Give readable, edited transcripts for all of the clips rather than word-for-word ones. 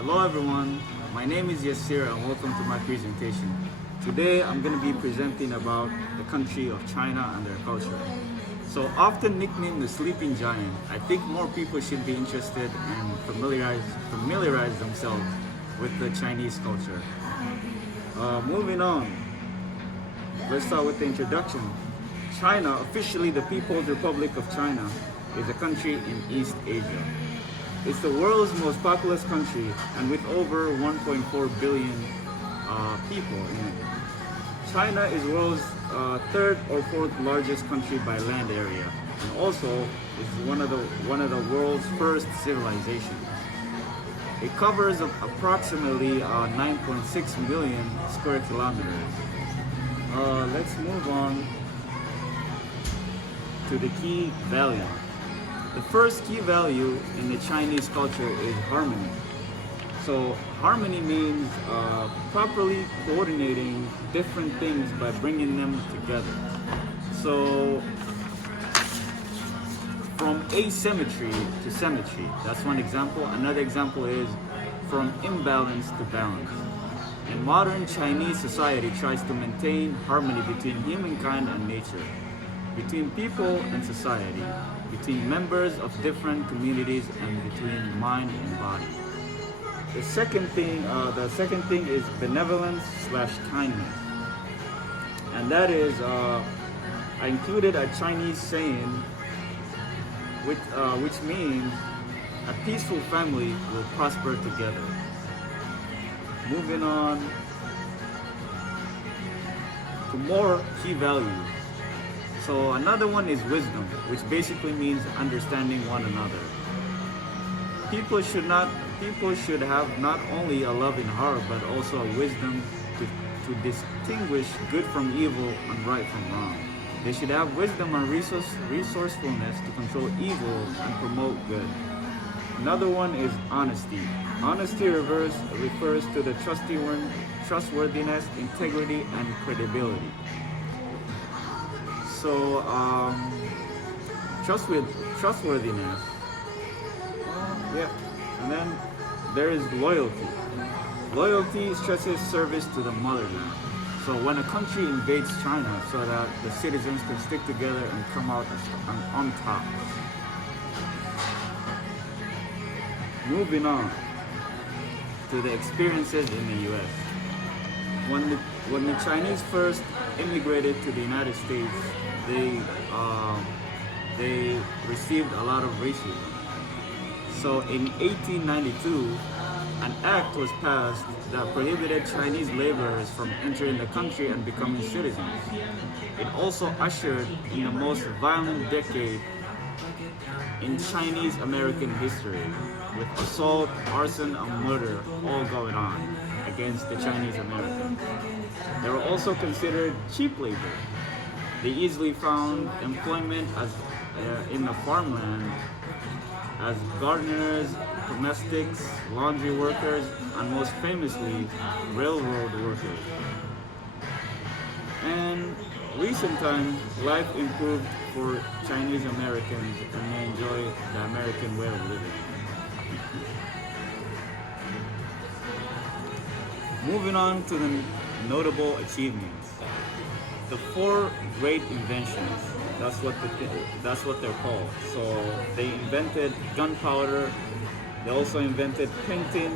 Hello everyone, my name is Yasir and welcome to my presentation. Today I'm going to be presenting about the country of China and their culture. So often nicknamed the sleeping giant, I think more people should be interested and familiarize themselves with the Chinese culture. Moving on, let's start with the introduction. China, officially the People's Republic of China, is a country in East Asia. It's the world's most populous country and with over 1.4 billion people in it. China is the world's third or fourth largest country by land area and also is one of the world's first civilizations. It covers approximately 9.6 million square kilometers. Let's move on to the key value. The first key value in the Chinese culture is harmony. So harmony means properly coordinating different things by bringing them together. So from asymmetry to symmetry, that's one example. Another example is from imbalance to balance. In modern Chinese society tries to maintain harmony between humankind and nature, between people and society, between members of different communities, and between mind and body. The second thing is benevolence / kindness, and that is I included a Chinese saying, which means a peaceful family will prosper together. Moving on to more key values. So another one is wisdom, which basically means understanding one another. People should have not only a loving heart, but also a wisdom to distinguish good from evil and right from wrong. They should have wisdom and resourcefulness to control evil and promote good. Another one is honesty. Honesty refers to the trustworthiness, integrity, and credibility. So, trustworthiness. Yeah. And then there is loyalty. Loyalty stresses service to the motherland. So when a country invades China so that the citizens can stick together and come out on top. Moving on to the experiences in the US. When the Chinese first immigrated to the United States, they received a lot of racism. So in 1892, an act was passed that prohibited Chinese laborers from entering the country and becoming citizens. It also ushered in the most violent decade in Chinese American history, with assault, arson, and murder all going on against the Chinese Americans. They were also considered cheap labor. They easily found employment in the farmland as gardeners, domestics, laundry workers, and most famously, railroad workers. And recent times, life improved for Chinese Americans and they enjoy the American way of living. Moving on to the notable achievements. The 4 great inventions, that's what they're called. So they invented gunpowder, they also invented printing,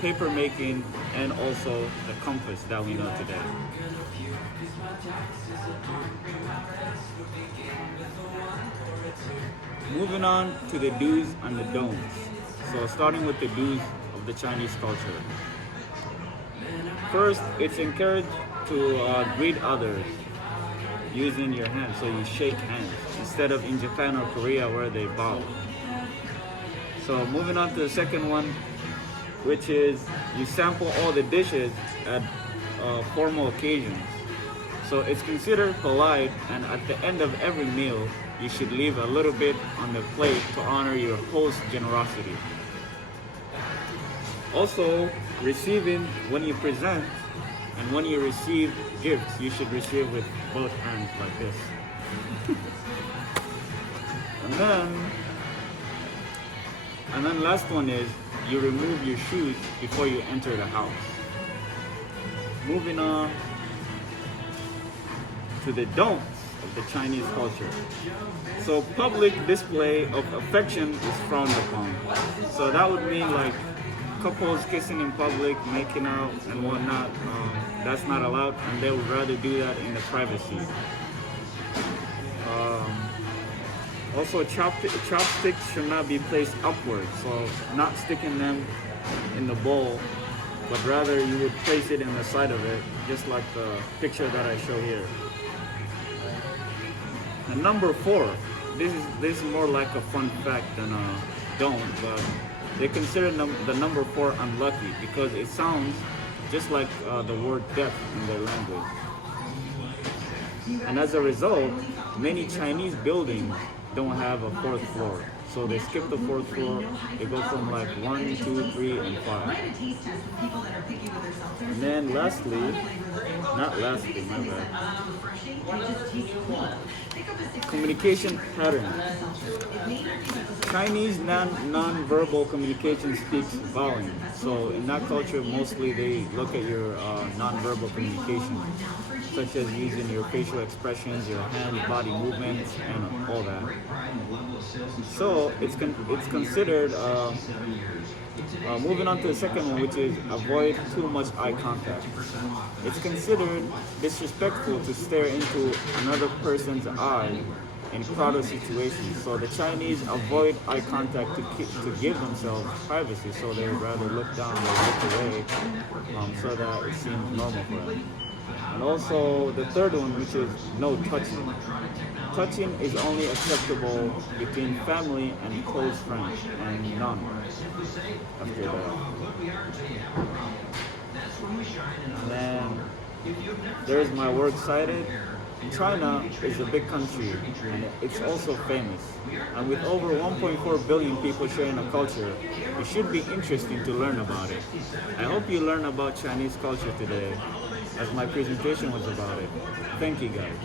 paper making, and also the compass that we know today. Moving on to the do's and the don'ts. So starting with the do's of the Chinese culture. First, it's encouraged to greet others using your hand, so you shake hands instead of in Japan or Korea where they bow. So moving on to the second one, which is you sample all the dishes at formal occasions. So it's considered polite, and at the end of every meal, you should leave a little bit on the plate to honor your host's generosity. Also, receiving when you present and when you receive gifts, you should receive with both hands like this. And then last one is you remove your shoes before you enter the house. Moving on to the don'ts of the Chinese culture. So public display of affection is frowned upon. So that would mean like couples kissing in public, making out and whatnot. That's not allowed, and they would rather do that in the privacy. Also, chopsticks should not be placed upward, so not sticking them in the bowl, but rather you would place it in the side of it, just like the picture that I show here. And number 4, this is more like a fun fact than a don't, but they consider the number 4 unlucky because it sounds just like the word death in their language. And as a result, many Chinese buildings don't have a 4th floor. So they skip the 4th floor, they go from like 1, 2, 3, and 5. And then lastly, not lastly, my bad. Communication pattern. Chinese non-verbal communication speaks volume. So in that culture, mostly they look at your non-verbal communication, such as using your facial expressions, your hand, body movements, and all that. So it's considered. Moving on to the second one, which is avoid too much eye contact. It's considered disrespectful to stare into another person's eye in crowded situations. So the Chinese avoid eye contact to give themselves privacy. So they would rather look down or look away, so that it seems normal for them. And also the third one, which is no touching. Touching is only acceptable between family and close friends, and none after that. And then there's my works cited. China is a big country and it's also famous. And with over 1.4 billion people sharing a culture, it should be interesting to learn about it. I hope you learn about Chinese culture today, as my presentation was about it. Thank you guys.